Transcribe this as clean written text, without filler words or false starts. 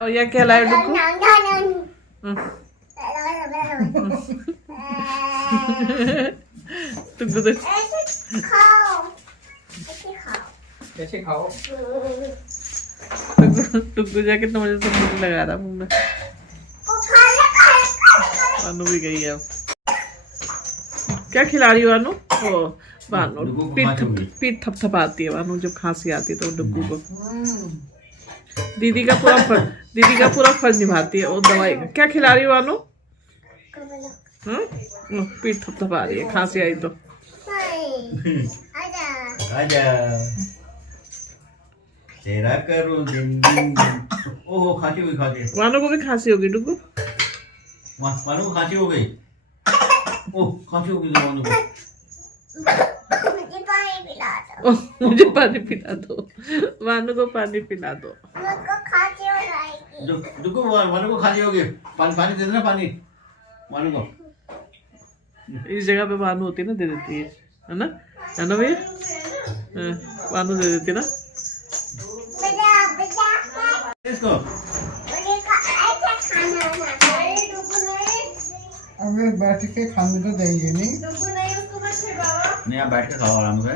और यह क्या लाया डुक्कू? टुक्कू तो कैसे खाओ? टुक्कू जाके तो मुझे सब मुझे लगा रहा मुंह में। अनु भी गई है अब। क्या खिला रही हो अनु? ओ बानू पीठ थपथपाती है बानू जब खांसी आती है तो डुक्कू को। दीदी का पूरा फर्ज निभाती है वो दवाई का। क्या खिला रही हो बानू? पीठ थपथपा रही है खांसी आई तो। आजा तेरा करूं दिन दिन दिन। ओहो खांसी हुई खांसी। बानू को भी खांसी होगी डुक्कू। मानू को खांसी हो गई। ओह खांसी हो गई मानू को। मुझे पानी पिला दो। मानू को पानी पिला दो। दुखो मानू को खांसी हो गई। पानी दे देना पानी मानू को। इस जगह पे मानू होती है ना दे देती है ना भैया? मानू दे देती ना इसको। अबे बैठ के खाने तो देंगे नहीं। नहीं आप बैठ के खाओ आराम से।